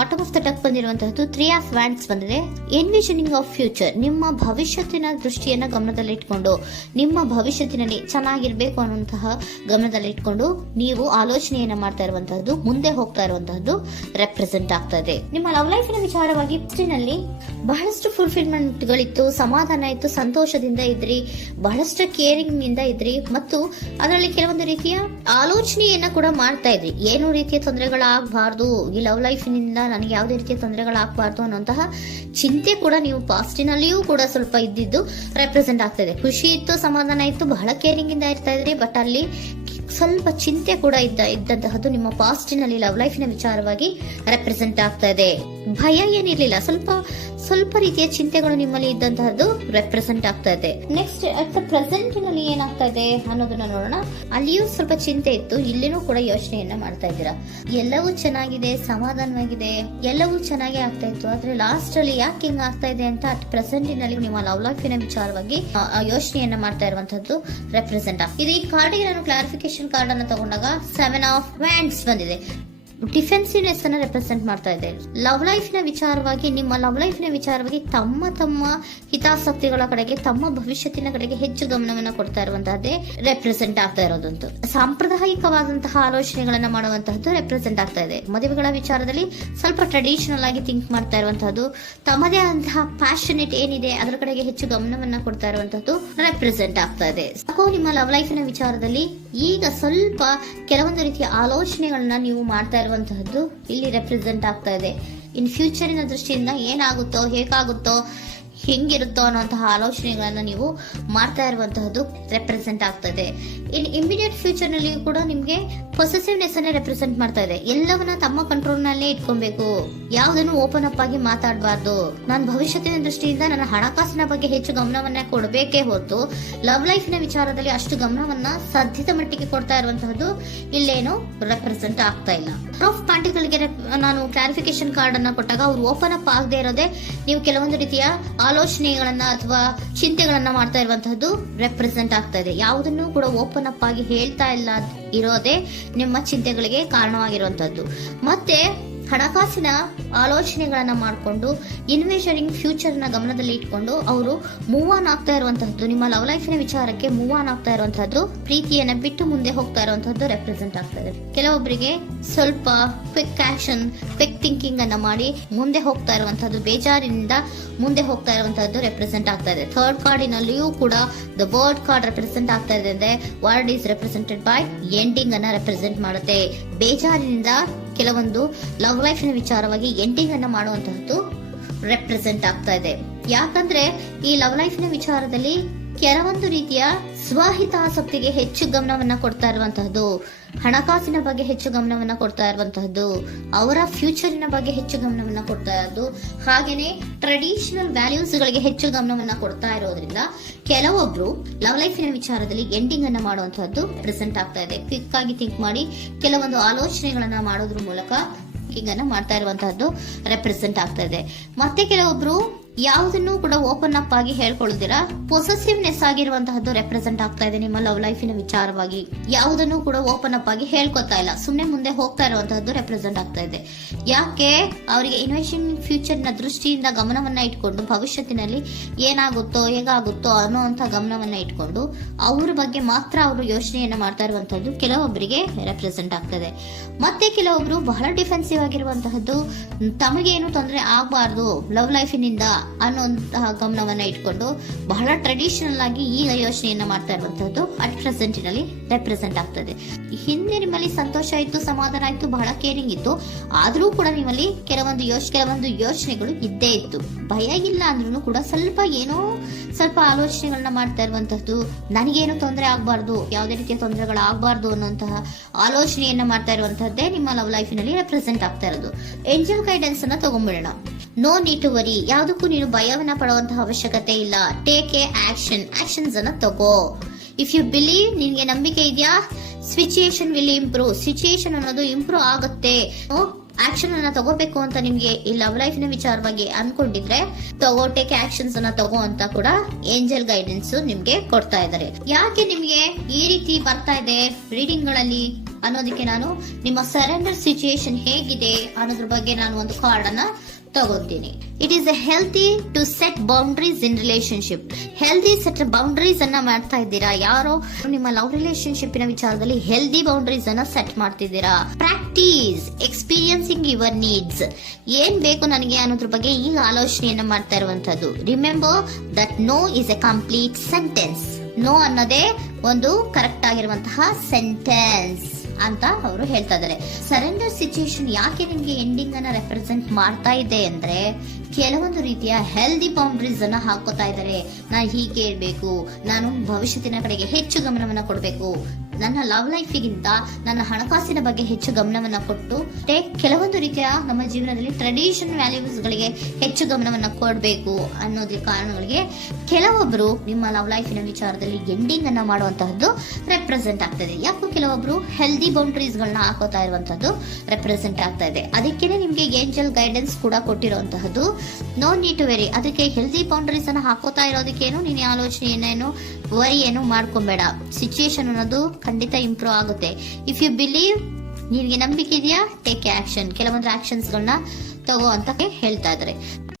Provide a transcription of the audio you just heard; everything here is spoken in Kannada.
ಬಾಟಮ್ ಆಫ್ ದ ಡಕ್ ಬಂದಿರುವಂತಹದ್ದು 3 ಆಫ್ ವ್ಯಾಂಡ್ಸ್ ಬಂದಿದೆ. ಎನ್ವಿಷನಿಂಗ್ ಆಫ್ ಫ್ಯೂಚರ್, ನಿಮ್ಮ ಭವಿಷ್ಯತ್ತಿನ ದೃಷ್ಟಿಯನ್ನ ಗಮನದಲ್ಲಿಟ್ಕೊಂಡು, ನಿಮ್ಮ ಭವಿಷ್ಯತ್ತಿನಲ್ಲಿ ಚೆನ್ನಾಗಿರ್ಬೇಕು ಅನ್ನುವಂತಹ ಗಮನದಲ್ಲಿಟ್ಕೊಂಡು ನೀವು ಆಲೋಚನೆಯನ್ನ ಮಾಡ್ತಾ ಇರುವಂತಹದ್ದು, ಮುಂದೆ ಹೋಗ್ತಾ ಇರುವಂತಹದ್ದು ರೆಪ್ರೆಸೆಂಟ್ ಆಗ್ತಾ ಇದೆ. ನಿಮ್ಮ ಲವ್ ಲೈಫಿನ ವಿಚಾರವಾಗಿ ನಲ್ಲಿ ಬಹಳಷ್ಟು ಫುಲ್ಫಿಲ್ಮೆಂಟ್ ಗಳಿತ್ತು, ಸಮಾಧಾನ ಇತ್ತು, ಸಂತೋಷದಿಂದ ಇದ್ರಿ, ಬಹಳಷ್ಟು ಕೇರಿಂಗ್ ನಿಂದ ಇದ್ರಿ, ಮತ್ತು ಅದರಲ್ಲಿ ಕೆಲವೊಂದು ರೀತಿಯ ಆಲೋಚನೆಯನ್ನ ಕೂಡ ಮಾಡ್ತಾ ಇದ್ರಿ. ಏನು ರೀತಿಯ ತೊಂದರೆಗಳಾಗಬಾರ್ದು, ಈ ಲವ್ ಲೈಫಿನಿಂದ ನನಗೆ ಯಾವುದೇ ರೀತಿಯ ತೊಂದರೆಗಳಾಗಬಾರ್ದು ಅನ್ನುವಂತಹ ಚಿಂತೆ ಕೂಡ ನೀವು ಪಾಸ್ಟಿನಲ್ಲಿಯೂ ಕೂಡ ಸ್ವಲ್ಪ ಇದ್ದಿದ್ದು ರೆಪ್ರೆಸೆಂಟ್ ಆಗ್ತಾ ಇದೆ. ಖುಷಿ ಇತ್ತು, ಸಮಾಧಾನ ಇತ್ತು, ಬಹಳ ಕೇರಿಂಗ್ ಇಂದ ಇರ್ತಾ ಇದ್ರಿ, ಬಟ್ ಅಲ್ಲಿ ಸ್ವಲ್ಪ ಚಿಂತೆ ಕೂಡ ಇದ್ದಂತಹದ್ದು ನಿಮ್ಮ ಪಾಸ್ಟಿನಲ್ಲಿ ಲವ್ ಲೈಫಿನ ವಿಚಾರವಾಗಿ ರೆಪ್ರೆಸೆಂಟ್ ಆಗ್ತಾ ಇದೆ. ಭಯ ಏನಿರ್ಲಿಲ್ಲ, ಸ್ವಲ್ಪ ರೀತಿಯ ಚಿಂತೆಗಳು ನಿಮ್ಮಲ್ಲಿ ಇದ್ದಂತಹದ್ದು ರೆಪ್ರೆಸೆಂಟ್ ಆಗ್ತಾ ಇದೆ. ನೆಕ್ಸ್ಟ್ ಅಟ್ ದ ಪ್ರೆಸೆಂಟ್ ನಲ್ಲಿ ಏನಾಗ್ತಾ ಇದೆ ಅನ್ನೋದನ್ನ ನೋಡೋಣ. ಅಲ್ಲಿಯೂ ಸ್ವಲ್ಪ ಚಿಂತೆ ಇತ್ತು, ಇಲ್ಲಿನೂ ಕೂಡ ಯೋಚನೆಯನ್ನ ಮಾಡ್ತಾ ಇದ್ದೀರಾ. ಎಲ್ಲವೂ ಚೆನ್ನಾಗಿದೆ, ಸಮಾಧಾನವಾಗಿದೆ, ಎಲ್ಲವೂ ಚೆನ್ನಾಗಿ ಆಗ್ತಾ ಇತ್ತು, ಆದ್ರೆ ಲಾಸ್ಟ್ ಅಲ್ಲಿ ಯಾಕೆ ಹಿಂಗ್ ಆಗ್ತಾ ಇದೆ ಅಂತ ಅಟ್ ಪ್ರೆಸೆಂಟ್ ನಲ್ಲಿ ನಿಮ್ಮ ಲವ್ ಲೈಫಿನ ವಿಚಾರವಾಗಿ ಯೋಚನೆಯನ್ನ ಮಾಡ್ತಾ ಇರುವಂತದ್ದು ರೆಪ್ರೆಸೆಂಟ್ ಆಗ್ತದೆ. ಇದು ಈ ಕಾರ್ಡಿಗೆ ನಾನು ಕ್ಲಾರಿಫಿಕೇಶನ್ ಕಾರ್ಡ್ ಅನ್ನು ತಗೊಂಡಾಗ 7 ಆಫ್ ವ್ಯಾಂಡ್ಸ್ ಬಂದಿದೆ. ಡಿಫೆನ್ಸಿವ್ನೆಸ್ ಅನ್ನ ರೆಪ್ರೆಸೆಂಟ್ ಮಾಡ್ತಾ ಇದೆ. ಲವ್ ಲೈಫ್ ನ ವಿಚಾರವಾಗಿ, ನಿಮ್ಮ ಲವ್ ಲೈಫ್ ನ ವಿಚಾರವಾಗಿ ತಮ್ಮ ಹಿತಾಸಕ್ತಿಗಳ ಕಡೆಗೆ, ತಮ್ಮ ಭವಿಷ್ಯತ್ತಿನ ಕಡೆಗೆ ಹೆಚ್ಚು ಗಮನವನ್ನ ಕೊಡ್ತಾ ಇರುವಂತಹದ್ದೇ ರೆಪ್ರೆಸೆಂಟ್ ಆಗ್ತಾ ಇರೋದಂತೂ. ಸಾಂಪ್ರದಾಯಿಕವಾದಂತಹ ಆಲೋಚನೆಗಳನ್ನ ಮಾಡುವಂತಹದ್ದು ರೆಪ್ರೆಸೆಂಟ್ ಆಗ್ತಾ ಇದೆ. ಮದುವೆಗಳ ವಿಚಾರದಲ್ಲಿ ಸ್ವಲ್ಪ ಟ್ರೆಡಿಷನಲ್ ಆಗಿ ಥಿಂಕ್ ಮಾಡ್ತಾ ಇರುವಂತಹದ್ದು, ತಮ್ಮದೇ ಆದಂತಹ ಪ್ಯಾಷನೇಟ್ ಏನಿದೆ ಅದರ ಕಡೆಗೆ ಹೆಚ್ಚು ಗಮನವನ್ನ ಕೊಡ್ತಾ ಇರುವಂತಹದ್ದು ರೆಪ್ರೆಸೆಂಟ್ ಆಗ್ತಾ ಇದೆ. ನಿಮ್ಮ ಲವ್ ಲೈಫಿನ ವಿಚಾರದಲ್ಲಿ ಈಗ ಸ್ವಲ್ಪ ಕೆಲವೊಂದು ರೀತಿಯ ಆಲೋಚನೆಗಳನ್ನ ನೀವು ಮಾಡ್ತಾ ಇರುವಂತಹದ್ದು ಇಲ್ಲಿ ರೆಪ್ರೆಸೆಂಟ್ ಆಗ್ತಾ ಇದೆ. ಇನ್ ಫ್ಯೂಚರಿನ ದೃಷ್ಟಿಯಿಂದ ಏನಾಗುತ್ತೋ, ಹೇಗಾಗುತ್ತೋ, ಹೆಂಗಿರುತ್ತೋ ಅನ್ನುವಂತಹ ಆಲೋಚನೆಗಳನ್ನ ನೀವು ಮಾಡ್ತಾ ಇರುವಂತಹದ್ದು ರೆಪ್ರೆಸೆಂಟ್ ಆಗ್ತದೆ. ಇನ್ ಇಮಿಡಿಯೇಟ್ ಫ್ಯೂಚರ್ ನಲ್ಲಿ ಕೂಡ ನಿಮ್ಗೆ ಪೊಸೆಸಿವ್ನೆಸ್ ಅನ್ನ ರೆಪ್ರೆಸೆಂಟ್ ಮಾಡ್ತಾ ಇದೆ. ಎಲ್ಲವನ್ನ ತಮ್ಮ ಕಂಟ್ರೋಲ್ ನಲ್ಲೇ ಇಟ್ಕೊಬೇಕು, ಯಾವುದನ್ನು ಓಪನ್ ಅಪ್ ಆಗಿ ಮಾತಾಡಬಾರ್ದು. ನಾನು ಭವಿಷ್ಯತ್ತಿನ ದೃಷ್ಟಿಯಿಂದ ನನ್ನ ಹಣಕಾಸಿನ ಬಗ್ಗೆ ಹೆಚ್ಚು ಗಮನವನ್ನ ಕೊಡಬೇಕೇ ಹೊರತು ಲವ್ ಲೈಫಿನ ವಿಚಾರದಲ್ಲಿ ಅಷ್ಟು ಗಮನವನ್ನ ಸದ್ಯದ ಮಟ್ಟಿಗೆ ಕೊಡ್ತಾ ಇರುವಂತಹದ್ದು ಇಲ್ಲೇನು ರೆಪ್ರೆಸೆಂಟ್ ಆಗ್ತಾ ಇಲ್ಲ. ಆಫ್ ಪಾರ್ಟಿಗಳಿಗೆ ನಾನು ಕ್ಲಾರಿಫಿಕೇಶನ್ ಕಾರ್ಡ್ ಅನ್ನ ಕೊಟ್ಟಾಗ ಅವ್ರು ಓಪನ್ ಅಪ್ ಆಗದೆ ಇರೋದೇ ನೀವು ಕೆಲವೊಂದು ರೀತಿಯ ಆಲೋಚನೆಗಳನ್ನ ಅಥವಾ ಚಿಂತೆಗಳನ್ನ ಮಾಡ್ತಾ ಇರುವಂತಹದ್ದು ರೆಪ್ರೆಸೆಂಟ್ ಆಗ್ತಾ ಇದೆ. ಯಾವುದನ್ನು ಕೂಡ ಓಪನ್ ಅಪ್ ಆಗಿ ಹೇಳ್ತಾ ಇಲ್ಲ ಇರೋದೇ ನಿಮ್ಮ ಚಿಂತೆಗಳಿಗೆ ಕಾರಣವಾಗಿರುವಂತಹದ್ದು. ಮತ್ತೆ ಹಣಕಾಸಿನ ಆಲೋಚನೆಗಳನ್ನ ಮಾಡಿಕೊಂಡು ಇನ್ವೆಸ್ಟಿಂಗ್ ಫ್ಯೂಚರ್ ನ ಗಮನದಲ್ಲಿ ಇಟ್ಕೊಂಡು ಅವರು ಮೂವ್ ಆನ್ ಆಗ್ತಾ ಇರುವಂತಹದ್ದು, ನಿಮ್ಮ ಲವ್ ಲೈಫಿನ ವಿಚಾರಕ್ಕೆ ಮೂವ್ ಆನ್ ಆಗ್ತಾ ಇರುವಂತಹದ್ದು, ಪ್ರೀತಿಯನ್ನ ಬಿಟ್ಟು ಮುಂದೆ ಹೋಗ್ತಾ ಇರುವಂತಹದ್ದು ರೆಪ್ರೆಸೆಂಟ್ ಆಗ್ತಾ ಇದೆ. ಕೆಲವೊಬ್ಬರಿಗೆ ಸ್ವಲ್ಪ ಕ್ವಿಕ್ ಆಕ್ಷನ್, ಕ್ವಿಕ್ ಥಿಂಕಿಂಗ್ ಅನ್ನ ಮಾಡಿ ಮುಂದೆ ಹೋಗ್ತಾ ಇರುವಂತಹದ್ದು, ಬೇಜಾರಿನಿಂದ ಮುಂದೆ ಹೋಗ್ತಾ ಇರುವಂತಹದ್ದು ರೆಪ್ರೆಸೆಂಟ್ ಆಗ್ತಾ ಇದೆ. ಥರ್ಡ್ ಕಾರ್ಡಿನಲ್ಲಿಯೂ ಕೂಡ ದ ವರ್ಡ್ ಕಾರ್ಡ್ ರೆಪ್ರೆಸೆಂಟ್ ಆಗ್ತಾ ಇದೆ. ಅಂದ್ರೆ word is represented by ending ಅನ್ನ ರೆಪ್ರೆಸೆಂಟ್ ಮಾಡುತ್ತೆ. ಬೇಜಾರಿನಿಂದ ಕೆಲವೊಂದು ಲವ್ ಲೈಫಿನ ವಿಚಾರವಾಗಿ ಎಂಡಿಂಗ್ ಅನ್ನ ಮಾಡುವಂತಹದ್ದು ರೆಪ್ರೆಸೆಂಟ್ ಆಗ್ತಾ ಇದೆ. ಯಾಕಂದ್ರೆ ಈ ಲವ್ ಲೈಫಿನ ವಿಚಾರದಲ್ಲಿ ಕೆಲವೊಂದು ರೀತಿಯ ಸ್ವಹಿತಾಸಕ್ತಿಗೆ ಹೆಚ್ಚು ಗಮನವನ್ನ ಕೊಡ್ತಾ ಇರುವಂತಹದ್ದು, ಹಣಕಾಸಿನ ಬಗ್ಗೆ ಹೆಚ್ಚು ಗಮನವನ್ನ ಕೊಡ್ತಾ ಇರುವಂತಹದ್ದು, ಅವರ ಫ್ಯೂಚರಿನ ಬಗ್ಗೆ ಹೆಚ್ಚು ಗಮನವನ್ನ ಕೊಡ್ತಾ ಇರೋದು, ಹಾಗೇನೆ ಟ್ರೆಡಿಷನಲ್ ವ್ಯಾಲ್ಯೂಸ್ ಗಳಿಗೆ ಹೆಚ್ಚು ಗಮನವನ್ನ ಕೊಡ್ತಾ ಇರೋದ್ರಿಂದ ಕೆಲವೊಬ್ರು ಲವ್ ಲೈಫಿನ ವಿಚಾರದಲ್ಲಿ ಎಂಡಿಂಗ್ ಅನ್ನ ಮಾಡುವಂತಹದ್ದು ಪ್ರೆಸೆಂಟ್ ಆಗ್ತಾ ಇದೆ. ಕ್ವಿಕ್ ಆಗಿ ಥಿಂಕ್ ಮಾಡಿ ಕೆಲವೊಂದು ಆಲೋಚನೆಗಳನ್ನ ಮಾಡೋದ್ರ ಮೂಲಕ ಹಿಂಗನ್ನ ಮಾಡ್ತಾ ಇರುವಂತಹದ್ದು ರೆಪ್ರೆಸೆಂಟ್ ಆಗ್ತಾ ಇದೆ. ಮತ್ತೆ ಕೆಲವೊಬ್ರು ಯಾವುದನ್ನು ಕೂಡ ಓಪನ್ ಅಪ್ ಆಗಿ ಹೇಳ್ಕೊಳ್ಳುದಿರಾ ಪೊಸೆಸಿವ್ನೆಸ್ ಆಗಿರುವಂತಹದ್ದು ರೆಪ್ರೆಸೆಂಟ್ ಆಗ್ತಾ ಇದೆ. ನಿಮ್ಮ ಲವ್ ಲೈಫಿನ ವಿಚಾರವಾಗಿ ಯಾವುದನ್ನು ಕೂಡ ಓಪನ್ ಅಪ್ ಆಗಿ ಹೇಳ್ಕೊತಾ ಇಲ್ಲ, ಸುಮ್ನೆ ಮುಂದೆ ಹೋಗ್ತಾ ಇರುವಂತಹದ್ದು ರೆಪ್ರೆಸೆಂಟ್ ಆಗ್ತಾ ಇದೆ. ಯಾಕೆ ಅವರಿಗೆ ಇನ್ವೆಸ್ಟಿಂಗ್ ಫ್ಯೂಚರ್ ನ ದೃಷ್ಟಿಯಿಂದ ಗಮನವನ್ನ ಇಟ್ಕೊಂಡು ಭವಿಷ್ಯತ್ತಿನಲ್ಲಿ ಏನಾಗುತ್ತೋ, ಹೇಗಾಗುತ್ತೋ ಅನ್ನೋಂತ ಗಮನವನ್ನ ಇಟ್ಕೊಂಡು ಅವ್ರ ಬಗ್ಗೆ ಮಾತ್ರ ಅವರು ಯೋಚನೆಯನ್ನ ಮಾಡ್ತಾ ಇರುವಂತಹದ್ದು ಕೆಲವೊಬ್ಬರಿಗೆ ರೆಪ್ರೆಸೆಂಟ್ ಆಗ್ತದೆ. ಮತ್ತೆ ಕೆಲವೊಬ್ರು ಬಹಳ ಡಿಫೆನ್ಸಿವ್ ಆಗಿರುವಂತಹದ್ದು, ತಮಗೇನು ತೊಂದರೆ ಆಗಬಾರ್ದು ಲವ್ ಲೈಫಿನಿಂದ ಅನ್ನುವಂತಹ ಗಮನವನ್ನ ಇಟ್ಕೊಂಡು ಬಹಳ ಟ್ರೆಡಿಷನಲ್ ಆಗಿ ಈಗ ಯೋಚನೆಯನ್ನ ಮಾಡ್ತಾ ಇರುವಂತಹದ್ದು ಅಟ್ ಪ್ರೆಸೆಂಟ್ ನಲ್ಲಿ ರೆಪ್ರೆಸೆಂಟ್ ಆಗ್ತದೆ. ಹಿಂದೆ ನಿಮ್ಮಲ್ಲಿ ಸಂತೋಷ ಇತ್ತು, ಸಮಾಧಾನ ಇತ್ತು, ಬಹಳ ಕೇರಿಂಗ್ ಇತ್ತು, ಆದ್ರೂ ಕೂಡ ನಿಮ್ಮಲ್ಲಿ ಕೆಲವೊಂದು ಯೋಚನೆಗಳು ಇದ್ದೇ ಇತ್ತು. ಭಯ ಇಲ್ಲ ಅಂದ್ರೂ ಕೂಡ ಸ್ವಲ್ಪ ಆಲೋಚನೆಗಳನ್ನ ಮಾಡ್ತಾ ಇರುವಂತಹದ್ದು, ನನಗೇನು ತೊಂದರೆ ಆಗ್ಬಾರ್ದು, ಯಾವುದೇ ರೀತಿಯ ತೊಂದರೆಗಳು ಆಗ್ಬಾರ್ದು ಅನ್ನುವಂತಹ ಆಲೋಚನೆಯನ್ನ ಮಾಡ್ತಾ ಇರುವಂತಹದ್ದೇ ನಿಮ್ಮ ಲವ್ ಲೈಫಿನಲ್ಲಿ ರೆಪ್ರೆಸೆಂಟ್ ಆಗ್ತಾ ಇರೋದು. ಏಂಜಲ್ ಗೈಡೆನ್ಸ್ ಅನ್ನ ತಗೊಂಡ್ಬಿಡೋಣ. ನೋ ನೀಡ್ ಟು ವರಿ, ಯಾವುದಕ್ಕೂ ನೀನು ಭಯವನ್ನ ಪಡುವಂತಹ ಅವಶ್ಯಕತೆ ಇಲ್ಲ. ಟೇಕ್ ಎ ಆಕ್ಷನ್ಸ್ ಅನ್ನ ತಗೋ. ಇಫ್ ಯು ಬಿಲೀವ್, ನಿನ್ಗೆ ನಂಬಿಕೆ ಇದೆಯಾ, ಸಿಚುಯೇಷನ್ ವಿಲ್ ಇಂಪ್ರೂವ್, ಸಿಚುಯೇಷನ್ ಅನ್ನೋದು ಇಂಪ್ರೂವ್ ಆಗುತ್ತೆ. ಆಕ್ಷನ್ ಅನ್ನ ತಗೋಬೇಕು ಅಂತ ನಿಮ್ಗೆ ಈ ಲವ್ ಲೈಫ್ ನ ವಿಚಾರವಾಗಿ ಅನ್ಕೊಂಡಿದ್ರೆ ಟೇಕ್ ಆಕ್ಷನ್ಸ್ ಅನ್ನ ತಗೋ ಅಂತ ಕೂಡ ಏಂಜಲ್ ಗೈಡೆನ್ಸ್ ನಿಮ್ಗೆ ಕೊಡ್ತಾ ಇದ್ದಾರೆ. ಯಾಕೆ ನಿಮ್ಗೆ ಈ ರೀತಿ ಬರ್ತಾ ಇದೆ ರೀಡಿಂಗ್ ಗಳಲ್ಲಿ ಅನ್ನೋದಕ್ಕೆ ನಾನು ನಿಮ್ಮ ಸರೆಂಡರ್ ಸಿಚುಯೇಷನ್ ಹೇಗಿದೆ ಅನ್ನೋದ್ರ ಬಗ್ಗೆ ನಾನು ಒಂದು ಕಾರ್ಡ್ ಅನ್ನ ತಗೋತೀನಿ. It is a healthy to set boundaries in relationship. Healthy set boundaries ಅನ್ನ ಮಾಡ್ತಾ ಇದ್ದೀರಾ? ಯಾರೋ ನಿಮ್ಮ ಲವ್ ರಿಲೇಶನ್ಶಿಪ್ ನ ವಿಚಾರದಲ್ಲಿ ಹೆಲ್ದಿ ಬೌಂಡ್ರೀಸ್ ಅನ್ನ ಸೆಟ್ ಮಾಡ್ತಿದ್ದೀರಾ? Practice experiencing your needs. ಏನ್ ಬೇಕು ನನಗೆ ಅನ್ನೋದ್ರ ಬಗ್ಗೆ ಈಗ ಆಲೋಚನೆಯನ್ನ ಮಾಡ್ತಾ ಇರುವಂತದ್ದು. Remember that no is a complete sentence. No ಅನ್ನೋದೇ ಒಂದು ಕರೆಕ್ಟ್ ಆಗಿರುವಂತಹ ಸೆಂಟೆನ್ಸ್ ಅಂತ ಅವರು ಹೇಳ್ತಾ ಇದ್ದಾರೆ. ಸರೆಂಡರ್ ಸಿಚುಯೇಷನ್ ಯಾಕೆ ನಿಮ್ಗೆ ಎಂಡಿಂಗ್ ಅನ್ನ ರೆಪ್ರೆಸೆಂಟ್ ಮಾಡ್ತಾ ಇದೆ ಅಂದ್ರೆ, ಕೆಲವೊಂದು ರೀತಿಯ ಹೆಲ್ದಿ ಬೌಂಡ್ರೀಸ್ ಅನ್ನ ಹಾಕೋತಾ ಇದ್ದಾರೆ. ನಾನು ಹೀಗೆ ಇರ್ಬೇಕು, ನಾನು ಭವಿಷ್ಯತ್ತಿನ ಕಡೆಗೆ ಹೆಚ್ಚು ಗಮನವನ್ನ ಕೊಡಬೇಕು, ನನ್ನ ಲವ್ ಲೈಫಿಗಿಂತ ನನ್ನ ಹಣಕಾಸಿನ ಬಗ್ಗೆ ಹೆಚ್ಚು ಗಮನವನ್ನ ಕೊಟ್ಟು ಕೆಲವೊಂದು ರೀತಿಯ ನಮ್ಮ ಜೀವನದಲ್ಲಿ ಟ್ರೆಡಿಷನ್ ವ್ಯಾಲ್ಯೂಸ್ ಗಳಿಗೆ ಹೆಚ್ಚು ಗಮನವನ್ನ ಕೊಡಬೇಕು ಅನ್ನೋದ್ರ ಕಾರಣಗಳಿಗೆ ಕೆಲವೊಬ್ರು ನಿಮ್ಮ ಲವ್ ಲೈಫಿನ ವಿಚಾರದಲ್ಲಿ ಎಂಡಿಂಗ್ ಅನ್ನ ಮಾಡುವಂತಹದ್ದು ರೆಪ್ರೆಸೆಂಟ್ ಆಗ್ತದೆ. ಯಾಕೋ ಕೆಲವೊಬ್ರು ಹೆಲ್ದಿ ಬೌಂಡ್ರೀಸ್ ಗಳನ್ನ ಹಾಕೋತಾ ಇರುವಂತದ್ದು ರೆಪ್ರೆಸೆಂಟ್ ಆಗ್ತಾ ಇದೆ. ಅದಕ್ಕೇನೆ ನಿಮ್ಗೆ ಏಂಜಲ್ ಗೈಡೆನ್ಸ್ ಕೂಡ ಕೊಟ್ಟಿರುವಂತಹದ್ದು. No need to worry. ಅದಕ್ಕೆ ಹೆಲ್ದಿ ಬೌಂಡ್ರೀಸ್ ಅನ್ನ ಹಾಕೋತಾ ಇರೋದಕ್ಕೇನು ನೀನು ಆಲೋಚನೆಯನ್ನೇನು ವರಿ ಏನು ಮಾಡ್ಕೊಂಬೇಡ. ಸಿಚುಯೇಷನ್ ಅನ್ನೋದು ಖಂಡಿತ ಇಂಪ್ರೂವ್ ಆಗುತ್ತೆ. ಇಫ್ ಯು ಬಿಲೀವ್, ನಿನ್ಗೆ ನಂಬಿಕೆ ಇದೆಯಾ, ಟೇಕ್ ಆಕ್ಷನ್. ಕೆಲವೊಂದು ಆಕ್ಷನ್ಸ್ ಗಳನ್ನ ತಗೋ ಅಂತ ಹೇಳ್ತಾ ಇದ್ದಾರೆ.